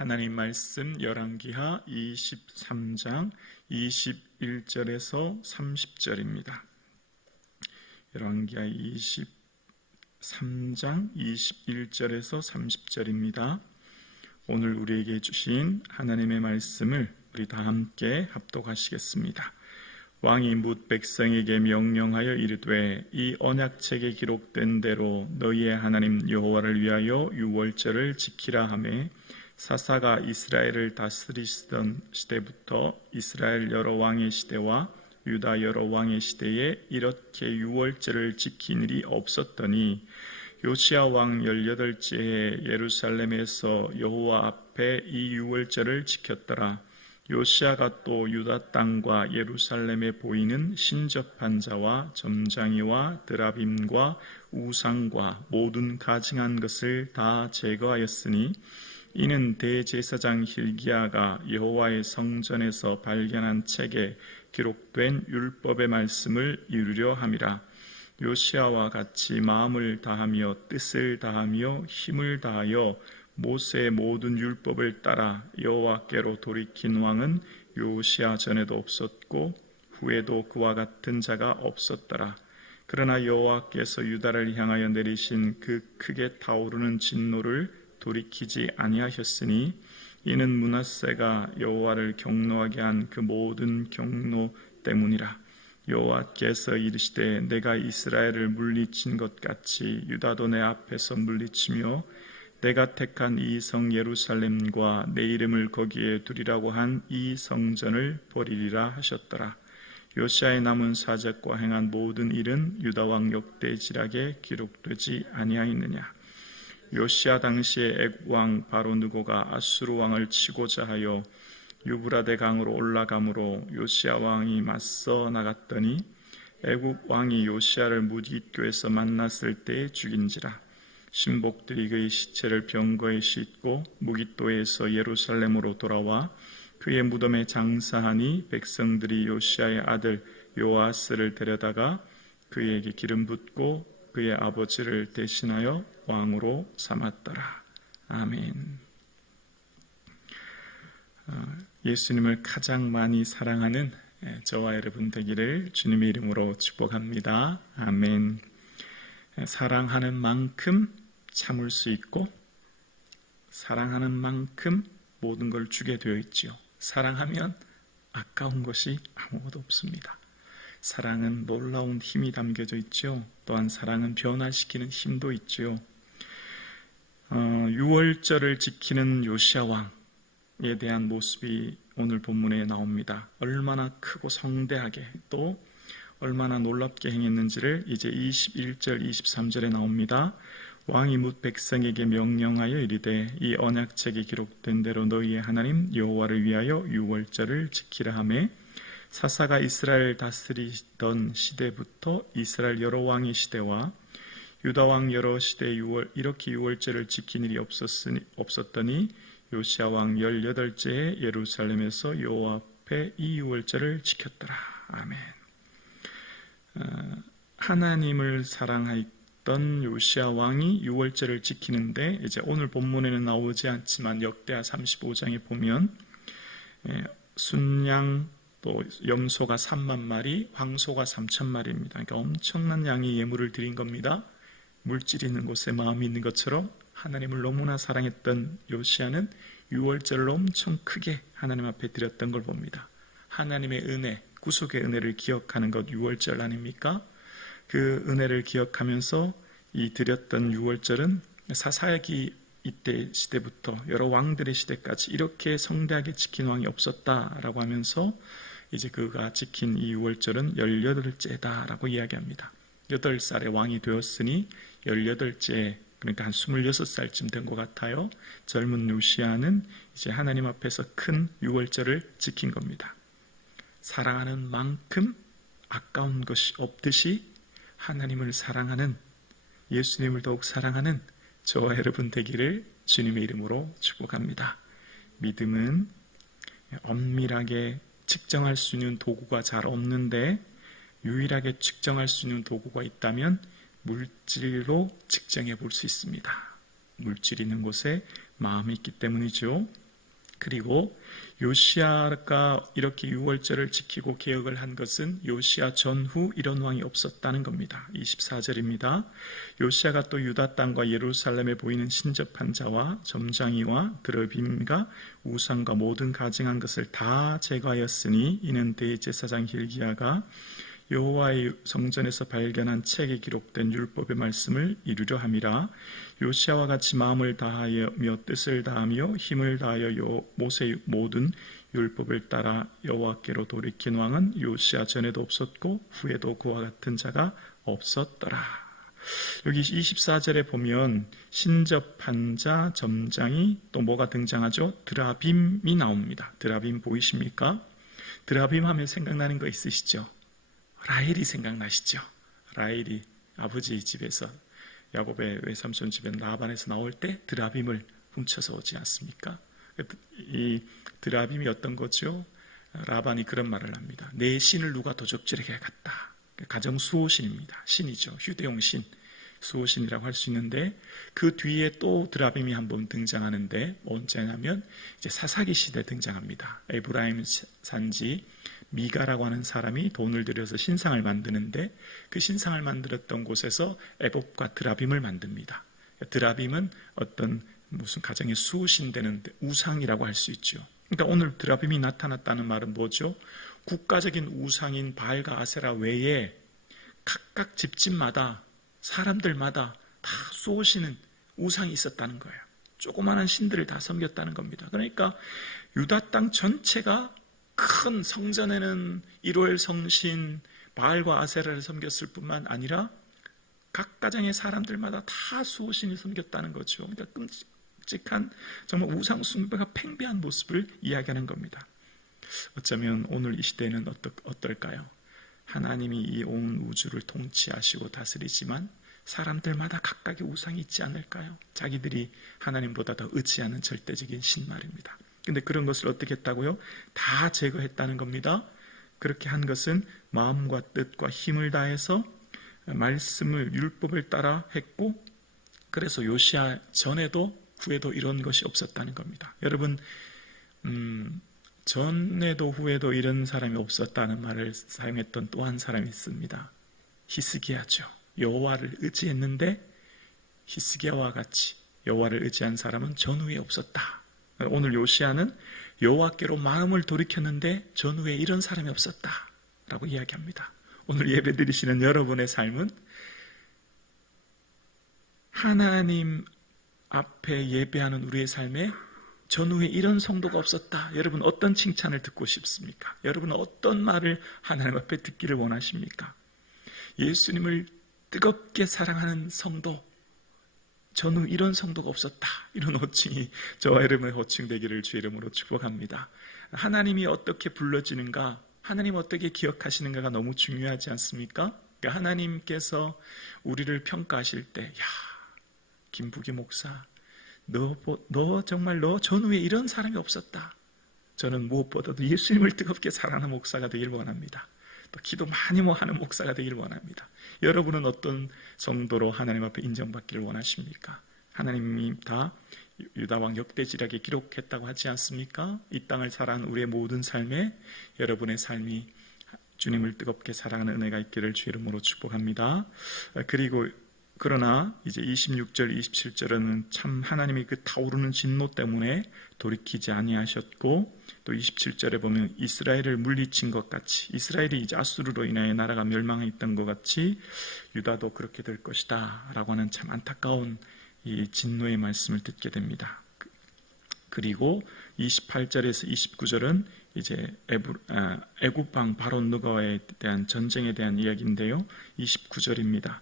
하나님 말씀 열왕기하 23장 21절에서 30절입니다. 열왕기하 23장 21절에서 30절입니다. 오늘 우리에게 주신 하나님의 말씀을 우리 다 함께 합독하시겠습니다. 왕이 뭇 백성에게 명령하여 이르되 이 언약책에 기록된 대로 너희의 하나님 여호와를 위하여 유월절을 지키라 하매 사사가 이스라엘을 다스리시던 시대부터 이스라엘 여러 왕의 시대와 유다 여러 왕의 시대에 이렇게 유월절을 지킨 일이 없었더니 요시야 왕 18째에 예루살렘에서 여호와 앞에 이 유월절을 지켰더라. 요시야가 또 유다 땅과 예루살렘에 보이는 신접한 자와 점장이와 드라빔과 우상과 모든 가증한 것을 다 제거하였으니 이는 대제사장 hil기야가 여호와의 성전에서 발견한 책에 기록된 율법의 말씀을 이루려 함이라. 요시야와 같이 마음을 다하며 뜻을 다하며 힘을 다하여 모세의 모든 율법을 따라 여호와께로 돌이킨 왕은 요시야 전에도 없었고 후에도 그와 같은 자가 없었더라. 그러나 여호와께서 유다를 향하여 내리신 그 크게 타오르는 진노를 돌이키지 아니하셨으니 이는 므낫세가 여호와를 경노하게 한 그 모든 경노 때문이라. 여호와께서 이르시되 내가 이스라엘을 물리친 것 같이 유다도 내 앞에서 물리치며 내가 택한 이 성 예루살렘과 내 이름을 거기에 두리라고 한 이 성전을 버리리라 하셨더라. 요시야의 남은 사적과 행한 모든 일은 유다 왕 역대지락에 기록되지 아니하였느냐. 요시야 당시에 애국 왕 바로 느고가 아수르 왕을 치고자 하여 유브라데 강으로 올라가므로 요시야 왕이 맞서 나갔더니 애국 왕이 요시야를 무기교에서 만났을 때에 죽인지라. 신복들이 그의 시체를 병거에 싣고 무기토에서 예루살렘으로 돌아와 그의 무덤에 장사하니 백성들이 요시야의 아들 요아스를 데려다가 그에게 기름 붓고 그의 아버지를 대신하여 왕으로 삼았더라. 아멘. 예수님을 가장 많이 사랑하는 저와 여러분 되기를 주님의 이름으로 축복합니다. 아멘. 사랑하는 만큼 참을 수 있고 사랑하는 만큼 모든 걸 주게 되어 있지요. 사랑하면 아까운 것이 아무것도 없습니다. 사랑은 놀라운 힘이 담겨져 있죠. 또한 사랑은 변화시키는 힘도 있죠. 유월절을 지키는 요시야 왕에 대한 모습이 오늘 본문에 나옵니다. 얼마나 크고 성대하게 또 얼마나 놀랍게 행했는지를 이제 21절, 23절에 나옵니다. 왕이 뭇 백성에게 명령하여 이르되 이 언약책에 기록된 대로 너희의 하나님 여호와를 위하여 유월절을 지키라 하매 사사가 이스라엘 다스리던 시대부터 이스라엘 여러 왕의 시대와 유다 왕 여러 시대 이렇게 유월절을 지킨 일이 없었더니 요시야 왕 18째에 예루살렘에서 여호와 앞에 이 유월절을 지켰더라. 아멘. 하나님을 사랑했던 요시야 왕이 유월절을 지키는데 이제 오늘 본문에는 나오지 않지만 역대하 35장에 보면 순양 또 염소가 3만 마리, 황소가 3천 마리입니다. 그러니까 엄청난 양의 예물을 드린 겁니다. 물질이 있는 곳에 마음이 있는 것처럼 하나님을 너무나 사랑했던 요시야는 유월절을 엄청 크게 하나님 앞에 드렸던 걸 봅니다. 하나님의 은혜, 구속의 은혜를 기억하는 것 유월절 아닙니까? 그 은혜를 기억하면서 이 드렸던 유월절은 사사기 이때 시대부터 여러 왕들의 시대까지 이렇게 성대하게 지킨 왕이 없었다라고 하면서 이제 그가 지킨 이 유월절은 18째다라고 이야기합니다. 8살에 왕이 되었으니 18째, 그러니까 한 26살쯤 된 것 같아요. 젊은 요시야는 이제 하나님 앞에서 큰 유월절을 지킨 겁니다. 사랑하는 만큼 아까운 것이 없듯이 하나님을 사랑하는, 예수님을 더욱 사랑하는 저와 여러분 되기를 주님의 이름으로 축복합니다. 믿음은 엄밀하게 측정할 수 있는 도구가 잘 없는데 유일하게 측정할 수 있는 도구가 있다면 물질로 측정해 볼 수 있습니다. 물질이 있는 곳에 마음이 있기 때문이죠. 그리고 요시아가 이렇게 유월절을 지키고 개혁을 한 것은 요시아 전후 이런 왕이 없었다는 겁니다. 24절입니다. 요시아가 또 유다 땅과 예루살렘에 보이는 신접한 자와 점장이와 드러빔과 우상과 모든 가증한 것을 다 제거하였으니 이는 대제사장 힐기야가 여호와의 성전에서 발견한 책에 기록된 율법의 말씀을 이루려 함이라. 요시아와 같이 마음을 다하며 뜻을 다하며 힘을 다하여 모세의 모든 율법을 따라 여호와께로 돌이킨 왕은 요시아 전에도 없었고 후에도 그와 같은 자가 없었더라. 여기 24절에 보면 신접한 자, 점장이 또 뭐가 등장하죠? 드라빔이 나옵니다. 드라빔 보이십니까? 드라빔 하면 생각나는 거 있으시죠? 라헬이 생각나시죠? 라헬이 아버지 집에서 야곱의 외삼손 집에 라반에서 나올 때 드라빔을 훔쳐서 오지 않습니까? 이 드라빔이 어떤 거죠? 라반이 그런 말을 합니다. 내 신을 누가 도적질에게 갔다. 가정 수호신입니다. 신이죠. 휴대용 신, 수호신이라고 할 수 있는데 그 뒤에 또 드라빔이 한번 등장하는데 언제냐면 이제 사사기 시대에 등장합니다. 에브라임 산지 미가라고 하는 사람이 돈을 들여서 신상을 만드는데 그 신상을 만들었던 곳에서 에봇과 드라빔을 만듭니다. 드라빔은 어떤 무슨 가정의 수호신 되는 우상이라고 할 수 있죠. 그러니까 오늘 드라빔이 나타났다는 말은 뭐죠? 국가적인 우상인 바알과 아세라 외에 각각 집집마다 사람들마다 다 수호신은 우상이 있었다는 거예요. 조그마한 신들을 다 섬겼다는 겁니다. 그러니까 유다 땅 전체가 큰 성전에는 1월 성신 바알과 아세라를 섬겼을 뿐만 아니라 각 가정의 사람들마다 다 수호신을 섬겼다는 거죠. 그러니까 끔찍한 정말 우상 숭배가 팽배한 모습을 이야기하는 겁니다. 어쩌면 오늘 이 시대는 어떨까요? 하나님이 이 온 우주를 통치하시고 다스리지만 사람들마다 각각의 우상이 있지 않을까요? 자기들이 하나님보다 더 의지하는 절대적인 신 말입니다. 근데 그런 것을 어떻게 했다고요? 다 제거했다는 겁니다. 그렇게 한 것은 마음과 뜻과 힘을 다해서 말씀을 율법을 따라 했고 그래서 요시아 전에도 후에도 이런 것이 없었다는 겁니다. 여러분 전에도 후에도 이런 사람이 없었다는 말을 사용했던 또 한 사람이 있습니다. 히스기야죠. 여호와를 의지했는데 히스기야와 같이 여호와를 의지한 사람은 전후에 없었다. 오늘 요시아는 여호와께로 마음을 돌이켰는데 전후에 이런 사람이 없었다라고 이야기합니다. 오늘 예배 드리시는 여러분의 삶은 하나님 앞에 예배하는 우리의 삶에 전후에 이런 성도가 없었다. 여러분 어떤 칭찬을 듣고 싶습니까? 여러분은 어떤 말을 하나님 앞에 듣기를 원하십니까? 예수님을 뜨겁게 사랑하는 성도, 전후 이런 성도가 없었다. 이런 호칭이 저와 여러분의 호칭 되기를 주의 이름으로 축복합니다. 하나님이 어떻게 불러지는가, 하나님 어떻게 기억하시는가가 너무 중요하지 않습니까? 그러니까 하나님께서 우리를 평가하실 때, 야, 김부기 목사, 너 정말 너 전후에 이런 사람이 없었다. 저는 무엇보다도 예수님을 뜨겁게 사랑하는 목사가 되길 원합니다. 또 기도 많이 하는 목사가 되길 원합니다. 여러분은 어떤 성도로 하나님 앞에 인정받기를 원하십니까? 하나님이 다 유다왕 역대지략에 기록했다고 하지 않습니까? 이 땅을 살아가는 우리의 모든 삶에 여러분의 삶이 주님을 뜨겁게 사랑하는 은혜가 있기를 주 이름으로 축복합니다. 그러나 이제 26절, 27절은 참 하나님이 그 타오르는 진노 때문에 돌이키지 아니하셨고 또 27절에 보면 이스라엘을 물리친 것 같이 이스라엘이 이제 아수르로 인하여 나라가 멸망했던 것 같이 유다도 그렇게 될 것이다 라고 하는 참 안타까운 이 진노의 말씀을 듣게 됩니다. 그리고 28절에서 29절은 이제 애굽왕 바론 느고에 대한 전쟁에 대한 이야기인데요. 29절입니다.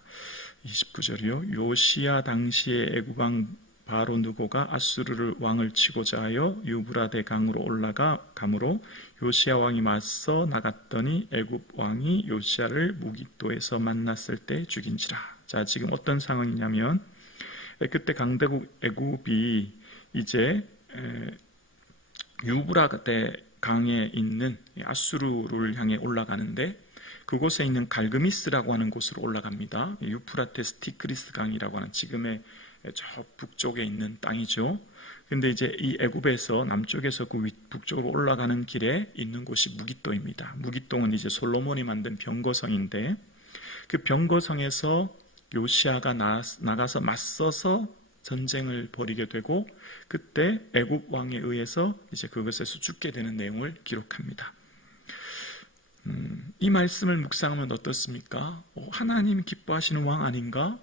29절이요. 요시야 당시에 애굽왕 바로 느고가 아수르를 왕을 치고자 하여 유브라데 강으로 올라가 감으로 요시야 왕이 맞서 나갔더니 애굽 왕이 요시야를 무기토에서 만났을 때 죽인지라. 자, 지금 어떤 상황이냐면 그때 강대국 애굽이 이제 유브라데 강에 있는 아수르를 향해 올라가는데 그곳에 있는 갈그미스라고 하는 곳으로 올라갑니다. 유프라테스 티그리스 강이라고 하는 지금의 저 북쪽에 있는 땅이죠. 근데 이제 이 애굽에서 남쪽에서 그 북쪽으로 올라가는 길에 있는 곳이 무깃도입니다. 무깃도는 이제 솔로몬이 만든 병거성인데, 그 병거성에서 요시아가 나가서 맞서서 전쟁을 벌이게 되고, 그때 애굽 왕에 의해서 이제 그것에서 죽게 되는 내용을 기록합니다. 이 말씀을 묵상하면 어떻습니까? 하나님 기뻐하시는 왕 아닌가?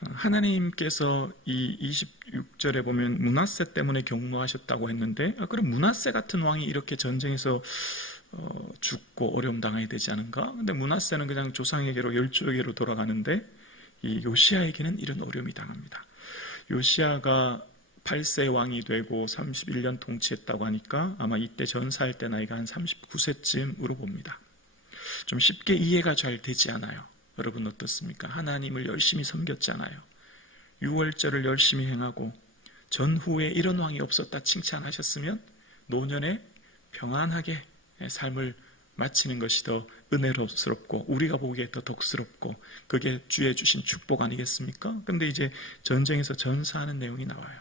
하나님께서 이 26절에 보면 므낫세 때문에 경노하셨다고 했는데, 그럼 므낫세 같은 왕이 이렇게 전쟁에서 죽고 어려움 당해야 되지 않은가? 근데 므낫세는 그냥 조상에게로 열조에게로 돌아가는데, 이 요시아에게는 이런 어려움이 당합니다. 요시아가 8세 왕이 되고 31년 통치했다고 하니까 아마 이때 전사할 때 나이가 한 39세쯤으로 봅니다. 좀 쉽게 이해가 잘 되지 않아요. 여러분 어떻습니까? 하나님을 열심히 섬겼잖아요. 유월절을 열심히 행하고 전후에 이런 왕이 없었다 칭찬하셨으면 노년에 평안하게 삶을 마치는 것이 더 은혜롭고 우리가 보기에 더 덕스럽고 그게 주의 주신 축복 아니겠습니까? 근데 이제 전쟁에서 전사하는 내용이 나와요.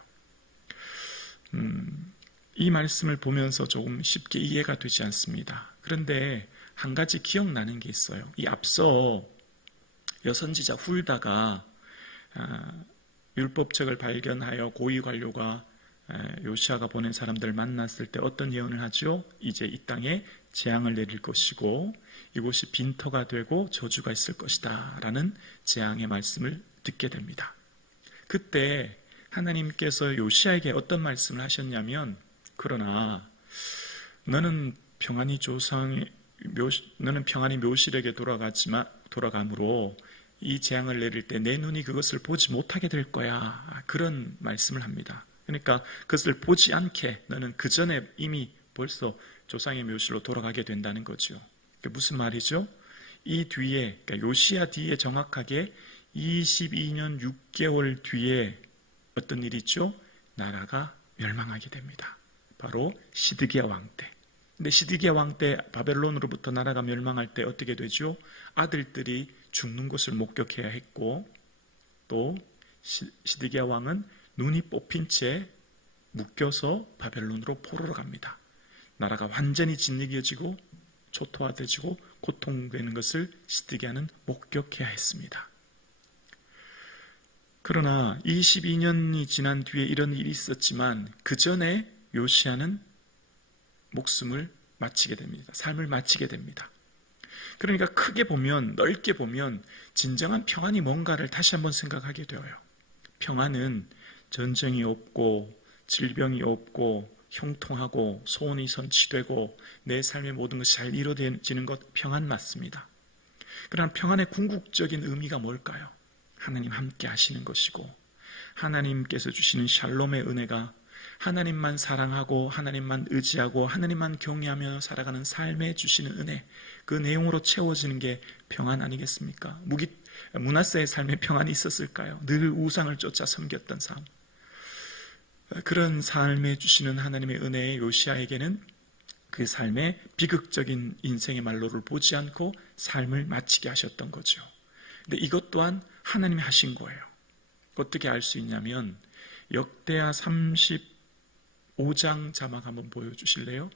이 말씀을 보면서 조금 쉽게 이해가 되지 않습니다. 그런데 한 가지 기억나는 게 있어요. 이 앞서 여선지자 훌다가 율법책을 발견하여 고위 관료가 요시아가 보낸 사람들을 만났을 때 어떤 예언을 하죠? 이제 이 땅에 재앙을 내릴 것이고 이곳이 빈터가 되고 저주가 있을 것이다 라는 재앙의 말씀을 듣게 됩니다. 그때 하나님께서 요시아에게 어떤 말씀을 하셨냐면, 그러나 너는 평안히 묘실에게 돌아가므로 이 재앙을 내릴 때 내 눈이 그것을 보지 못하게 될 거야. 그런 말씀을 합니다. 그러니까 그것을 보지 않게 너는 그 전에 이미 벌써 조상의 묘실로 돌아가게 된다는 거죠. 무슨 말이죠? 이 뒤에, 그러니까 요시아 뒤에 정확하게 22년 6개월 뒤에 어떤 일이 있죠? 나라가 멸망하게 됩니다. 바로 시드기야 왕 때. 근데 시드기야 왕 때 바벨론으로부터 나라가 멸망할 때 어떻게 되죠? 아들들이 죽는 것을 목격해야 했고, 또 시드기야 왕은 눈이 뽑힌 채 묶여서 바벨론으로 포로로 갑니다. 나라가 완전히 진리겨지고 초토화되지고 고통되는 것을 시드기야는 목격해야 했습니다. 그러나 22년이 지난 뒤에 이런 일이 있었지만 그 전에 요시아는 목숨을 마치게 됩니다. 삶을 마치게 됩니다. 그러니까 크게 보면, 넓게 보면 진정한 평안이 뭔가를 다시 한번 생각하게 되어요. 평안은 전쟁이 없고 질병이 없고 형통하고 소원이 성취되고 내 삶의 모든 것이 잘 이루어지는 것, 평안 맞습니다. 그러나 평안의 궁극적인 의미가 뭘까요? 하나님 함께 하시는 것이고 하나님께서 주시는 샬롬의 은혜가 하나님만 사랑하고 하나님만 의지하고 하나님만 경외하며 살아가는 삶에 주시는 은혜, 그 내용으로 채워지는 게 평안 아니겠습니까? 므낫세의 삶에 평안이 있었을까요? 늘 우상을 쫓아 섬겼던 삶. 그런 삶에 주시는 하나님의 은혜의 요시아에게는 그 삶의 비극적인 인생의 말로를 보지 않고 삶을 마치게 하셨던 거죠. 근데 이것 또한 하나님이 하신 거예요. 어떻게 알 수 있냐면 역대하 35장 자막 한번 보여주실래요?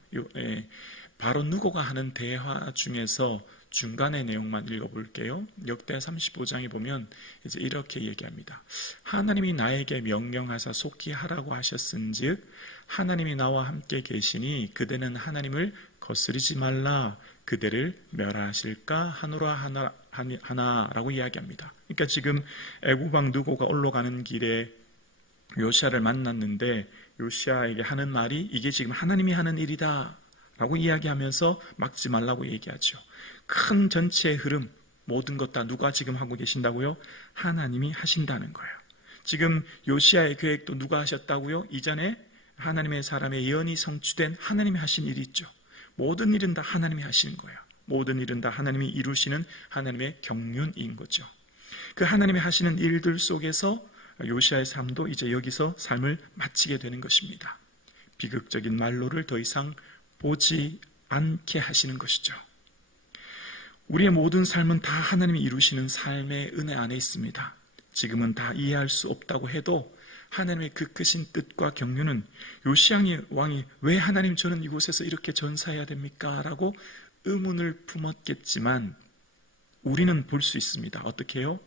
바로 누고가 하는 대화 중에서 중간의 내용만 읽어볼게요. 역대하 35장에 보면 이제 이렇게 얘기합니다. 하나님이 나에게 명령하사 속히 하라고 하셨은즉 하나님이 나와 함께 계시니 그대는 하나님을 거스르지 말라. 그대를 멸하실까 하나라고 이야기합니다. 그러니까 지금 애굽 왕 느고가 올라가는 길에 요시아를 만났는데 요시아에게 하는 말이 이게 지금 하나님이 하는 일이다 라고 이야기하면서 막지 말라고 얘기하죠. 큰 전체의 흐름, 모든 것 다 누가 지금 하고 계신다고요? 하나님이 하신다는 거예요. 지금 요시아의 계획도 누가 하셨다고요? 이전에 하나님의 사람의 예언이 성취된 하나님이 하신 일이 있죠. 모든 일은 다 하나님이 하시는 거예요. 모든 일은 다 하나님이 이루시는 하나님의 경륜인 거죠. 그 하나님이 하시는 일들 속에서 요시아의 삶도 이제 여기서 삶을 마치게 되는 것입니다. 비극적인 말로를 더 이상 보지 않게 하시는 것이죠. 우리의 모든 삶은 다 하나님이 이루시는 삶의 은혜 안에 있습니다. 지금은 다 이해할 수 없다고 해도 하나님의 그 크신 뜻과 경륜은 요시야 왕이 왜 하나님 저는 이곳에서 이렇게 전사해야 됩니까? 라고 의문을 품었겠지만 우리는 볼 수 있습니다. 어떻게 해요?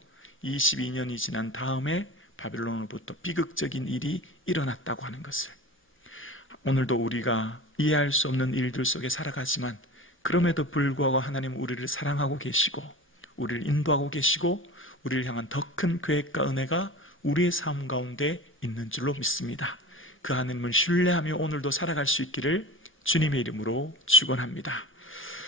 22년이 지난 다음에 바벨론으로부터 비극적인 일이 일어났다고 하는 것을. 오늘도 우리가 이해할 수 없는 일들 속에 살아가지만 그럼에도 불구하고 하나님은 우리를 사랑하고 계시고 우리를 인도하고 계시고 우리를 향한 더 큰 계획과 은혜가 우리의 삶 가운데 있는 줄로 믿습니다. 그 하나님을 신뢰하며 오늘도 살아갈 수 있기를 주님의 이름으로 축원합니다.